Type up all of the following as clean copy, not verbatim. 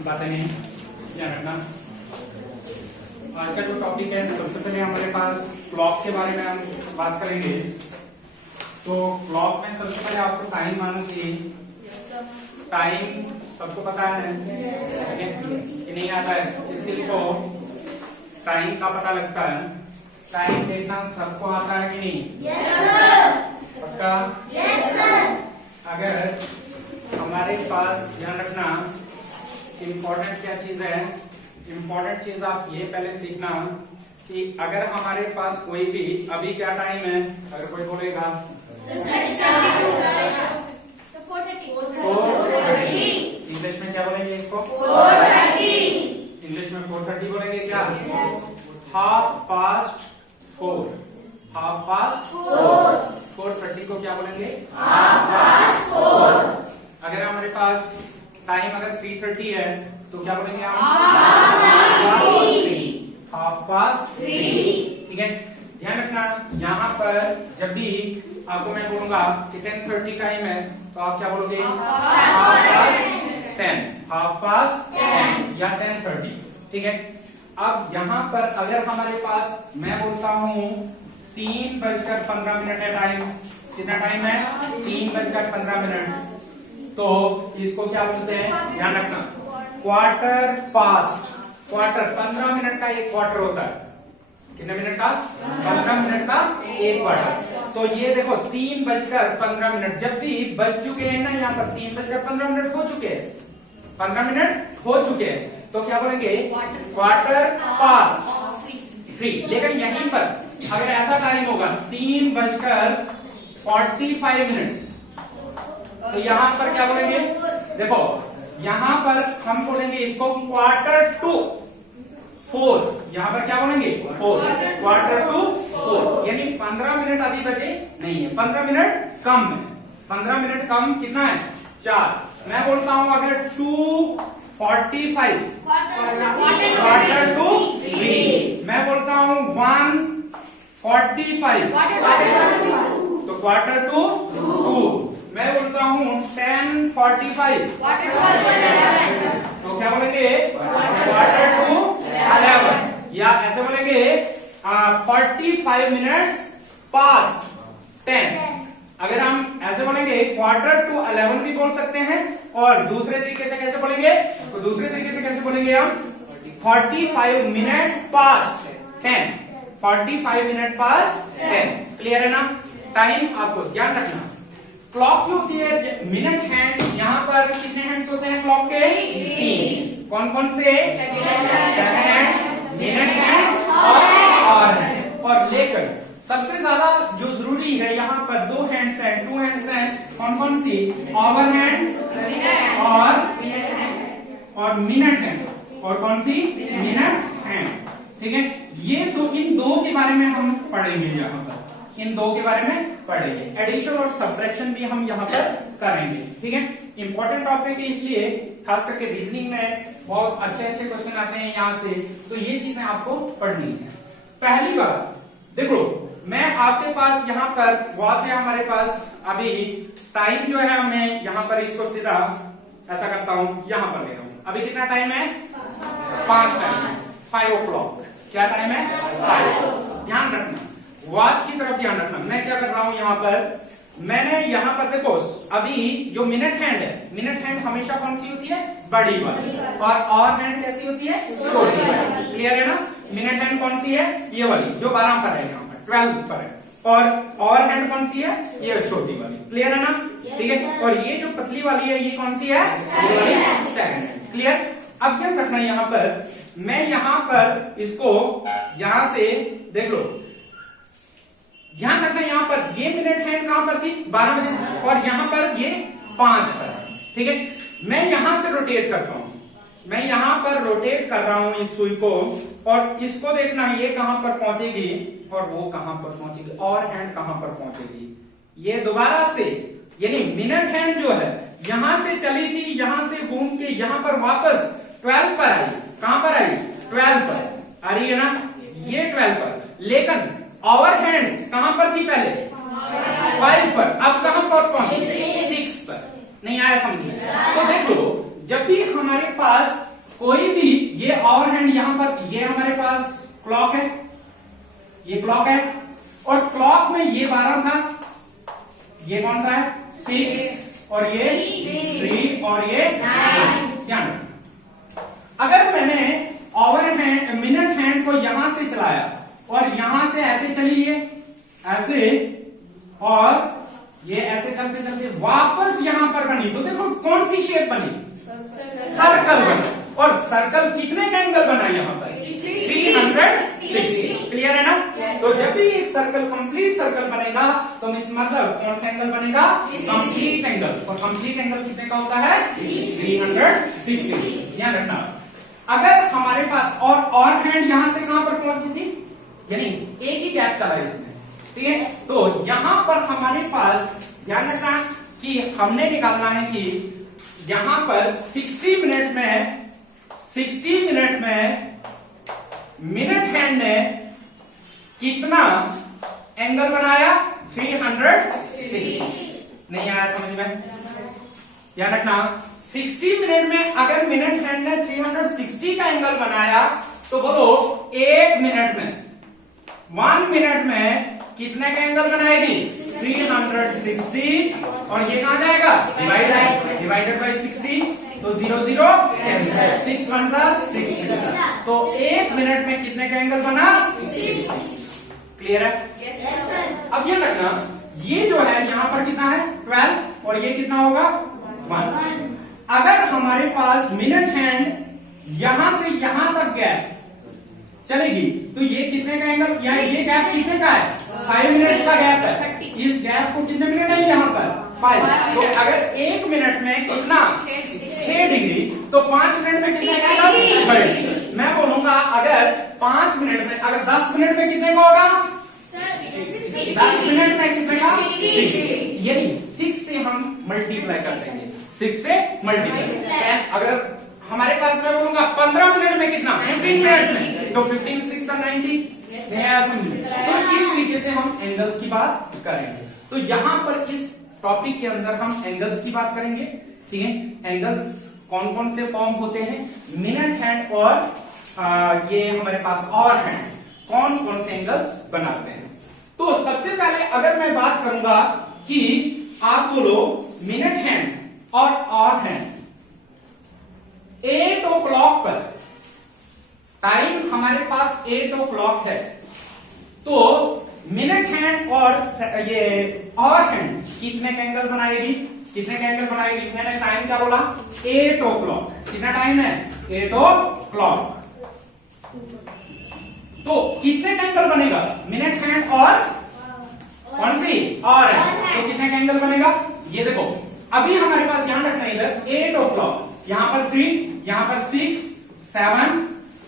बातें नहीं ध्यान रखना। आज का जो टॉपिक है, सबसे पहले हमारे पास क्लॉक के बारे में हम बात करेंगे। तो क्लॉक में सबसे पहले आपको टाइम मालूम थी, टाइम सबको पता है कि नहीं आता है, इसको टाइम का पता लगता है। टाइम देखना सबको आता है कि नहीं? पक्का? अगर हमारे पास, ध्यान रखना, इम्पोर्टेंट क्या चीज है, इम्पोर्टेंट चीज आप ये पहले सीखना कि अगर हमारे पास कोई भी, अभी क्या टाइम है, अगर कोई बोलेगा 4:30, इंग्लिश में क्या बोलेंगे इसको? 4:30। इंग्लिश में 4:30 बोलेंगे क्या? 4:30। 4:30 को क्या बोलेंगे? 4:30। अगर हमारे पास टाइम अगर 3:30 है तो क्या बोलेंगे आप? 3:30। ठीक है, ध्यान रखना। यहाँ पर जब भी आपको मैं बोलूंगा कि 10:30 टाइम है तो आप क्या बोलोगे? 10:30 या 10:30। ठीक है, अब यहाँ पर अगर हमारे पास मैं बोलता हूँ 3:15 है टाइम, कितना टाइम है? 3:15। तो इसको क्या बोलते हैं? ध्यान रखना, क्वार्टर पास्ट। क्वार्टर 15 मिनट का एक क्वार्टर होता है। कितने मिनट का? 15 मिनट का एक क्वार्टर। तो ये देखो 3:15, जब भी बज चुके हैं ना, यहाँ पर 3:15 हो चुके हैं, 15 मिनट हो चुके हैं, तो क्या बोलेंगे? Quarter past 3। लेकिन यहीं पर अगर ऐसा टाइम होगा 3:45, तो यहाँ पर क्या बोलेंगे? देखो यहाँ पर हम बोलेंगे इसको 4:45। यहाँ पर क्या बोलेंगे? 4:45, यानी 15 मिनट अभी बजे नहीं है, 15 मिनट कम है। 15 मिनट कम कितना है? 4। मैं बोलता हूं अगर 2:45, 3। मैं बोलता हूं 1:45, तो 2:45। मैं बोलता हूँ 10:45, तो क्या बोलेंगे? 11:45, या ऐसे बोलेंगे 45 मिनट्स पास्ट 10। अगर हम ऐसे बोलेंगे 11:45 भी बोल सकते हैं, और दूसरे तरीके से कैसे बोलेंगे? तो दूसरे तरीके से कैसे बोलेंगे हम? 45 minutes past 10। 45 minute past 10। Clear है ना? टाइम आपको ध्यान रखना। क्लॉक जो होती है, मिनट हैंड, यहाँ पर कितने हैंड्स होते हैं क्लॉक के? 3। कौन कौन से? सेकंड हैंड, मिनट हैंड और आवर हैंड। और लेकर सबसे ज्यादा जो जरूरी है यहाँ पर 2 हैंड्स हैं, 2 हैंड्स हैं। कौन कौन सी? आवर हैंड और मिनट हैंड। और कौन सी? Minute hand. ठीक है, ये दो, इन दो के बारे में हम पढ़ेंगे। यहाँ पर इन दो के बारे में पढ़ेंगे। एडिशन और सब्ट्रैक्शन भी हम यहाँ पर करेंगे। ठीक है, इंपॉर्टेंट टॉपिक है, इसलिए खास करके रीजनिंग में बहुत अच्छे अच्छे क्वेश्चन आते हैं यहाँ से, तो ये चीजें आपको पढ़नी है। पहली बात देखो, मैं आपके पास यहाँ पर बहुत है, हमारे पास अभी टाइम जो है, हमने यहाँ पर इसको सीधा ऐसा करता हूं, यहाँ पर ले रहा हूं। अभी कितना टाइम है? 5 टाइम है, 5 o'clock। क्या टाइम है? 5। ध्यान रखना, वॉच की तरफ ध्यान रखना। मैं क्या कर रहा हूं यहाँ पर, मैंने यहाँ पर देखो, अभी जो मिनट हैंड है, मिनट हैंड हमेशा कौन सी होती है? बड़ी वाली। और आवर हैंड कैसी होती है? छोटी वाली। क्लियर है ना? मिनट हैंड कौन सी है? ये वाली जो 12 पर है, यहाँ पर 12 पर है। और आवर हैंड कौन सी है? ये छोटी वाली। क्लियर है ना? ठीक है, और ये जो पतली वाली है, ये कौन सी है? ये वाली सेकंड हैंड। क्लियर? अब क्या रखना यहाँ पर, मैं यहाँ पर इसको यहाँ से देख लो, ध्यान रखना, यहाँ पर ये मिनट हैंड कहां पर थी? 12 बजे, और यहाँ पर ये 5 पर। ठीक है, मैं यहां से रोटेट करता हूं, मैं यहां पर रोटेट कर रहा हूं इस सुई को, और इसको देखना ये कहां पर पहुंचेगी और वो कहां पर पहुंचेगी, और हैंड कहां पर पहुंचेगी। ये दोबारा से, यानी मिनट हैंड जो है यहां से चली थी, यहां से घूम के यहां पर वापस 12 पर आई। कहां पर आई? 12 पर आ रही है ना? ये 12 पर, लेकिन आवर हैंड कहां पर थी पहले? 5 पर। अब कहां पर पहुंची? 6 पर। नहीं आया समझ में? तो देख लो, जब भी हमारे पास कोई भी ये और हैंड यहां पर, ये हमारे पास क्लॉक है, ये क्लॉक है, और क्लॉक में ये 12 था, ये कौन सा है 6, और ये 3 और ये 9। ध्यान रखना, अगर मैंने आवर हैंड मिनट हैंड को यहां से चलाया और यहां से ऐसे चली ये ऐसे, और ये ऐसे चलते चलते वापस यहां पर बनी, तो देखो कौन सी शेप बनी, सर्कल बनी, और सर्कल कितने का एंगल बना यहां पर 360। क्लियर है ना? तो जब भी एक सर्कल कंप्लीट सर्कल बनेगा तो मतलब कौन सा एंगल बनेगा, कंप्लीट एंगल, और कंप्लीट एंगल कितने का होता है 360। ध्यान रखना, अगर हमारे पास और हैंड यहां से कहां पर पहुंची थी, यानी एक ही गैप चला इसमें, ठीक है, तो यहां पर हमारे पास ध्यान रखना कि हमने निकालना है कि यहां पर 60 मिनट में मिनट हैंड ने कितना एंगल बनाया 360। नहीं आया समझ में? ध्यान रखना, 60 मिनट में अगर मिनट हैंड ने 360 का एंगल बनाया तो बोलो 1 मिनट में 1 मिनट में कितने का एंगल बनाएगी 360, और ये कहां जाएगा डिवाइडेड बाई 60, तो 0 0 6 1 6। तो 1 मिनट में कितने का एंगल बना 60। क्लियर है? अब ये रखना, ये जो है यहां पर कितना है 12, और ये कितना होगा 1। अगर हमारे पास मिनट हैंड यहां से यहां तक गैप चलेगी तो ये कितने का एंगल, या ये गैप कितने का है 5 मिनट्स का गैप है, इस गैप को कितने मिनट है यहाँ पर 5। तो अगर 1 मिनट में कितना 6 डिग्री, तो 5 मिनट में कितने का एंगल, मैं बोलूंगा अगर 5 मिनट में, अगर 10 मिनट में कितने का होगा 10 मिनट में कितने का 6, यानी 6 से हम मल्टीप्लाई कर देंगे, 6 से मल्टीप्लाई। अगर हमारे पास मैं बोलूंगा 15 मिनट में कितना 15 मिनट्स में, तो 15 6 90। तो इस तरीके से हम एंगल्स की बात करेंगे। तो यहां पर इस टॉपिक के अंदर हम एंगल्स की बात करेंगे, ठीक है। एंगल्स कौन कौन से फॉर्म होते हैं, मिनट हैंड और ये हमारे पास और हैंड कौन कौन से एंगल्स बनाते हैं। तो सबसे पहले अगर मैं बात करूंगा कि आप बोलो मिनट हैंड और हैंड 8 o'clock पर, टाइम हमारे पास 8 o'clock है, तो मिनट हैंड और ये और हैंड कितने का एंगल बनाएगी, कितने का एंगल बनाएगी, मैंने टाइम क्या बोला 8 o'clock, कितना टाइम है 8 o'clock, तो कितने का एंगल बनेगा मिनट हैंड और कौन सी और है, तो कितने का एंगल बनेगा, ये देखो अभी हमारे पास ध्यान रखना इधर 8 o'clock, यहां पर 3, यहां पर 6 7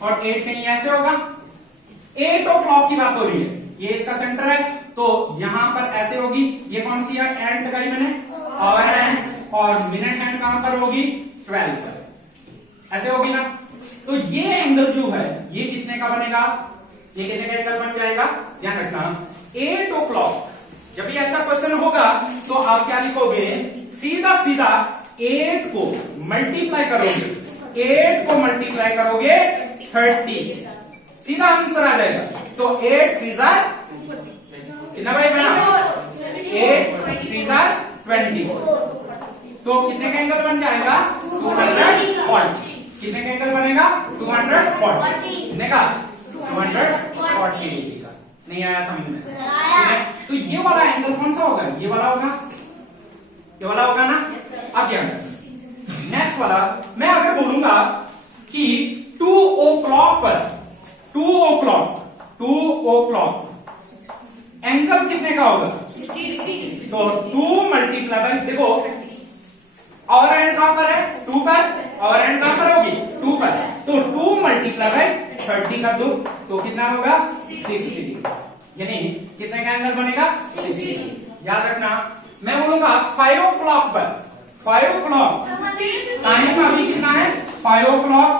और 8 कहीं ऐसे होगा, 8 o'clock की बात हो रही है, ये इसका सेंटर है, तो यहां पर ऐसे होगी, ये कौन सी है एंड लगाई मैंने और हैंड, और मिनट हैंड कहां पर होगी 12 पर, ऐसे होगी ना। तो ये एंगल जो है ये कितने का बनेगा, ये कितने का एंगल बन जाएगा, ध्यान रखना 8 o'clock। जब भी ऐसा क्वेश्चन होगा तो आप क्या लिखोगे, सीधा सीधा 8 को मल्टीप्लाई करोगे, 8 को मल्टीप्लाई करोगे 30, सीधा आंसर आ जाएगा। तो 8 3 कितना भाई बना 8 3 20, तो कितने का एंगल बन जाएगा 240, कितने का एंगल बनेगा 240, कितने का 240 का। नहीं आया समझ में, तो ये वाला एंगल कौन सा होगा, ये वाला होगा, ये वाला होगा ना। अब क्या नेक्स्ट वाला, मैं अगर बोलूंगा कि 2 o'clock पर 2 o'clock एंगल कितने का होगा 60, तो 2 मल्टीप्लाई बाई, देखो और एंड कहां पर है 2 पर, और एंड कहां पर होगी 2 पर, तो 2 मल्टीप्लाई बाई 30 कर दो, तो कितना होगा 60 डिग्री, यानी कितने का एंगल बनेगा 60। याद रखना, मैं बोलूंगा 5 o'clock पर, 5 o'clock टाइम अभी कितना है 5 o'clock,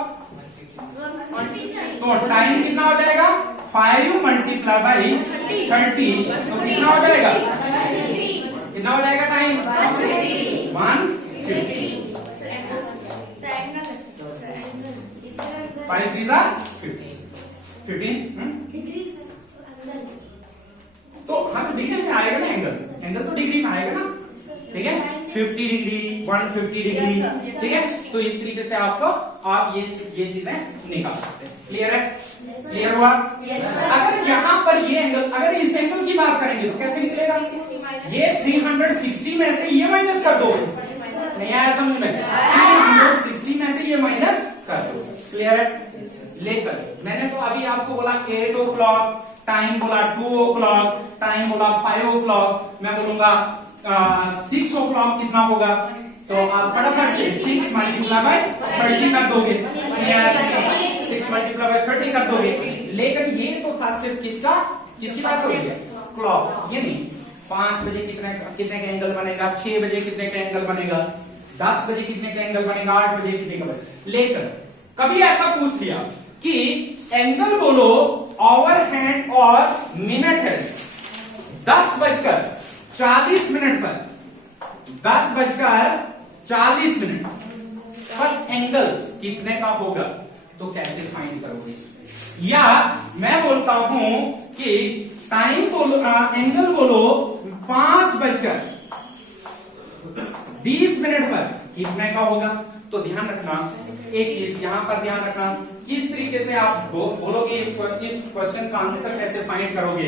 तो टाइम कितना हो जाएगा 5 मल्टीप्लाई बाई 30, तो कितना हो जाएगा, कितना हो जाएगा टाइम 150। 5 3 जा 15 तो हाँ तो डिग्री में आएगा ना एंगल तो डिग्री में आएगा ना, ठीक है 50 डिग्री 150 डिग्री, ठीक है। तो इस तरीके से आपको आप ये चीजें निकाल सकते हैं। क्लियर है? क्लियर हुआ? अगर यहाँ पर ये एंगल, अगर इस एंगल की बात करेंगे तो कैसे निकलेगा? ये 360 में से ये माइनस कर दो, नहीं आया समझ में? 360 में से ये माइनस कर दो। क्लियर है? लेकर मैंने तो अभी आपको बोला 8 o'clock, टाइम बोला 2 o'clock, टाइम बोला 5 o'clock, मैं बोलूंगा 6 o'clock कितना होगा? तो आप फटाफट से 6 मल्टीप्लाई बाय 30 कर दोगे, 6 मल्टीप्लाई बाय 30 कर दोगे। लेकिन ये तो था सिर्फ किसकी बात हो रही है? क्लॉक। ये नहीं 5 बजे कितने का एंगल बनेगा, 6 बजे कितने का एंगल बनेगा, 10 बजे कितने का एंगल बनेगा, 8 बजे कितने का बनेगा। लेकिन कभी ऐसा पूछ लिया कि एंगल बोलो आवर हैंड और मिनट हैंड 10:40 पर 10:40 पर एंगल कितने का होगा, तो कैसे फाइंड करोगे? या मैं बोलता हूं कि टाइम बोलो, एंगल बोलो 5:20 पर कितने का होगा। तो ध्यान रखना एक चीज, यहां पर ध्यान रखना किस तरीके से आप बोलोगे इस क्वेश्चन का आंसर कैसे फाइंड करोगे,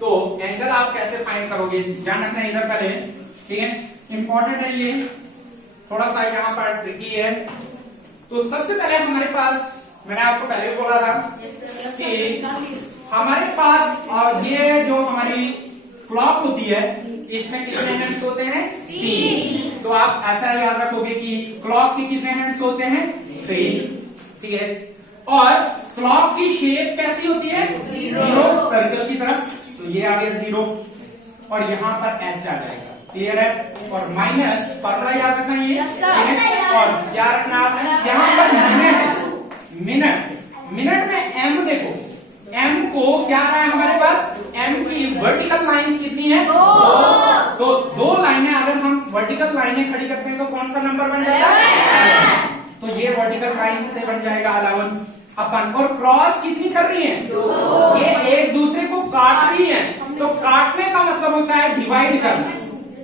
तो एंगल आप कैसे फाइंड करोगे ध्यान रखना इधर पहले, ठीक है। इंपॉर्टेंट है ये, थोड़ा सा यहाँ पर ट्रिकी है। तो सबसे पहले हमारे पास, मैंने आपको पहले बोला था कि हमारे पास ये जो हमारी क्लॉक होती है इसमें कितने हैंड्स होते हैं? 3। तो आप ऐसा याद रखोगे कि क्लॉक के कितने हैंड्स होते हैं? 3, ठीक है। और क्लॉक की शेप कैसी होती है? 0 सर्कल की तरह। तो ये आ गया 0 और यहाँ पर एच आ जाएगा। क्लियर है? और माइनस फॉर्मूला याद रखना ये, और याद रखना यहाँ पर मिनट में एम देखो, एम को क्या रहा है हमारे पास? एम की वर्टिकल लाइंस कितनी है? 2। तो 2 लाइनें अगर हम वर्टिकल लाइनें खड़ी करते हैं तो कौन सा नंबर बन जाएगा? तो ये वर्टिकल लाइन से बन जाएगा 11 अपन। और क्रॉस कितनी कर रही है? 2। ये एक दूसरे को काट रही है। तो काटने का मतलब होता है डिवाइड करना।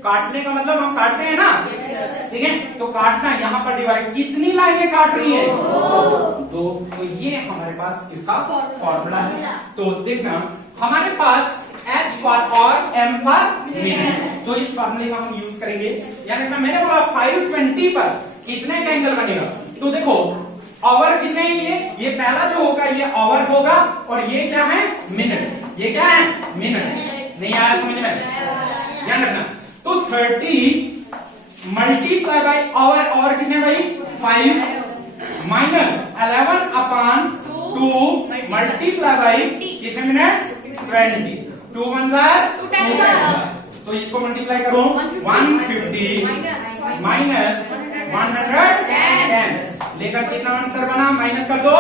काटने का मतलब हम काटते हैं ना, ठीक है। तो काटना, यहाँ पर डिवाइड, कितनी लाइनें काट रही है? 2। तो ये हमारे पास इसका फॉर्मूला है। तो देखना हमारे पास H फॉर और M फॉर मिनट, तो इस फॉर्मूले का हम यूज करेंगे। यानी मैंने बोला 5:20 पर कितने का एंगल बनेगा, तो देखो आवर कितने हैं ये पहला जो होगा ये आवर होगा, और ये क्या है? मिनट। ये क्या है? मिनट। नहीं आया समझ में? ध्यान रखना। तो 30 मल्टीप्लाई बाई आवर, और कितने भाई? 5 माइनस 11/2 मल्टीप्लाई बाई कितने मिनट्स? 20। 2 1 2। तो इसको मल्टीप्लाई करो 150 माइनस 110, लेकर कितना आंसर बना? माइनस कर दो,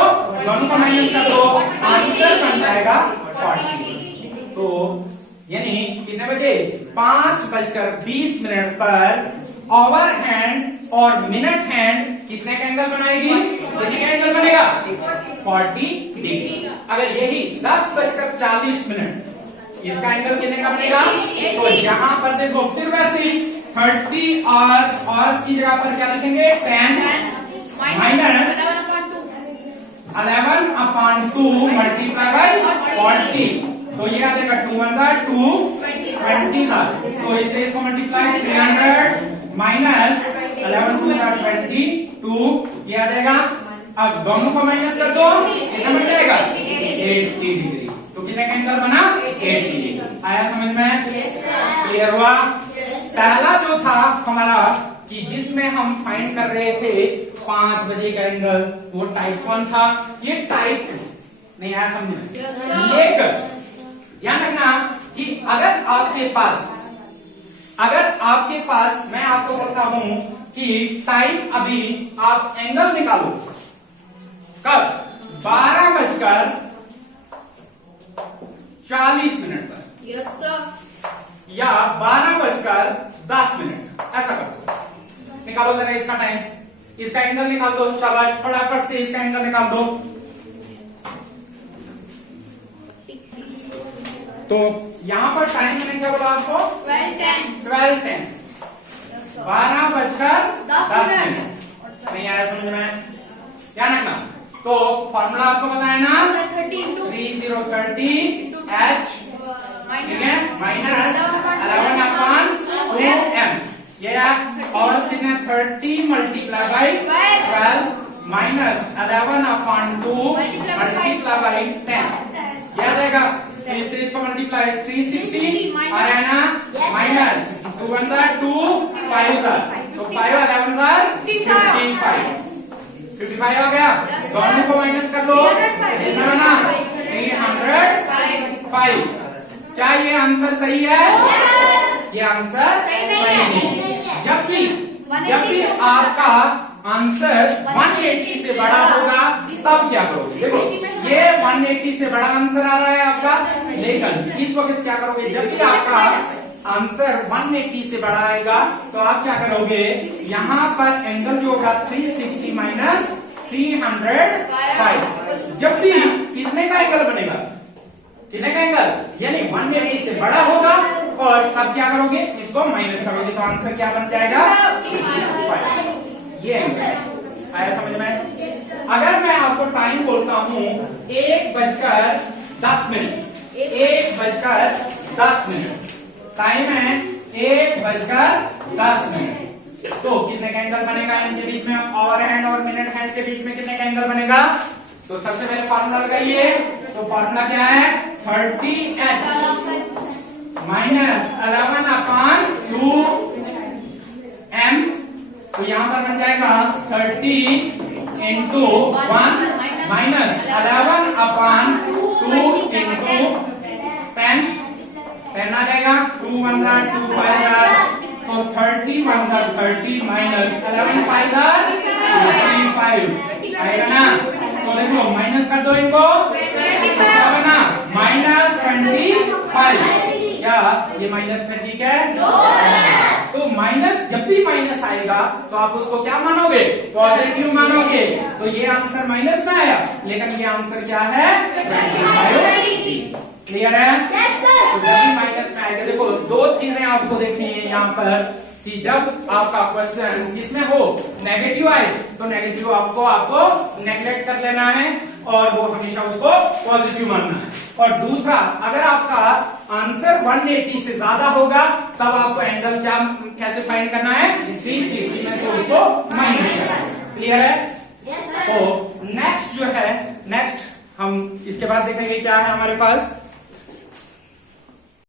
दोनों को माइनस कर दो, आंसर बन जाएगा 40। तो यानी कितने बजे? 5:20 पर आवर हैंड और मिनट हैंड कितने का एंगल बनाएगी? कितने का एंगल बनेगा? 40 डिग्री। अगर यही 10:40 इसका एंगल कितने का बनेगा? तो यहाँ पर देखो फिर वैसे ही 30 आवर्स की जगह पर क्या लिखेंगे? 10 माइनस 11/2 मल्टीप्लाई बाई 40। तो ये आ जाएगा 2 1 2 20। तो इससे इसको मल्टीप्लाई 300 माइनस 11 2 22, ये आ जाएगा। अब दोनों को माइनस कर दो, कितना बन जाएगा? 80 डिग्री। तो कितने का एंगल बना? 80 डिग्री। आया समझ में? क्लियर हुआ? पहला जो था हमारा कि जिसमें हम फाइंड कर रहे थे 5 बजे का एंगल, वो टाइप 1 था। ये टाइप नहीं आया समझ में? लेकिन ध्यान रखना कि अगर आपके पास मैं आपको बोलता हूं कि टाइम, अभी आप एंगल निकालो कब? 12:40 पर, यस सर, या 12:10, ऐसा कर दो। निकालो जरा इसका टाइम, इसका एंगल निकाल दो। शाबाश, फटाफट से इसका एंगल निकाल दो। तो यहाँ पर टाइम मैंने क्या बोला आपको? 12:10 12:10 नहीं आया समझ में? क्या रखना? तो फॉर्मूला आपको बताया ना 3030 H ठीक है माइनस 11/2m ये और कितना 30 multiply by 12 minus 11/2 multiply by 10 याद रहेगा। इसको मल्टीप्लाई 360 और है ना माइनस 2 1 2 5 तो 5 11 55 हो गया। दोनों को माइनस कर लो कितना ना 305। क्या ये आंसर सही है? ये आंसर सही नहीं। जब भी आपका आंसर 180 से बड़ा होगा तब क्या करोगे? देखो ये 180 से बड़ा आंसर आ रहा है आपका, लेकिन इस वक्त क्या करोगे? जब भी आपका आंसर 180 से बड़ा आएगा तो आप क्या करोगे? यहाँ पर एंगल जो होगा 360 माइनस 305। जब भी कितने का एंगल बनेगा? कितने का एंगल? यानी 180 से बड़ा होगा और तब क्या करोगे? इसको माइनस करोगे तो आंसर क्या बन जाएगा? 55। ये आया समझ में? अगर मैं आपको टाइम बोलता हूँ 1:10 1:10 टाइम है 1:10 तो कितने का एंगल बनेगा? इनके बीच में आवर हैंड और मिनट हैंड के बीच में कितने का एंगल बनेगा? तो सबसे पहले फॉर्मूला लगाइए। तो फॉर्मूला क्या है? 30h माइनस 11/2m तो यहाँ पर बन जाएगा 30 इंटू 1 माइनस 11/2 इंटू 10 10 आ जाएगा 2 1 2 5 तो 30 1 30 माइनस 11 5 35 आएगा ना। तो देखो माइनस कर दो इनको ना -25। क्या ये माइनस में ठीक है? तो माइनस जब भी माइनस आएगा तो आप उसको क्या मानोगे? पॉजिटिव मानोगे। तो ये आंसर माइनस में आया लेकिन ये आंसर क्या है? 25। क्लियर है? तो जब भी माइनस में आएगा देखो दो चीजें आपको देखनी है यहाँ पर कि जब आपका क्वेश्चन किसमें हो नेगेटिव आए तो नेगेटिव आपको नेग्लेक्ट कर लेना है और वो हमेशा उसको पॉजिटिव मानना है। और दूसरा अगर आपका आंसर 180 से ज्यादा होगा तब आपको एंगल क्या कैसे फाइंड करना है? 360 में से उसको माइनस करना है। क्लियर है? तो नेक्स्ट जो है नेक्स्ट हम इसके बाद देखेंगे क्या है हमारे पास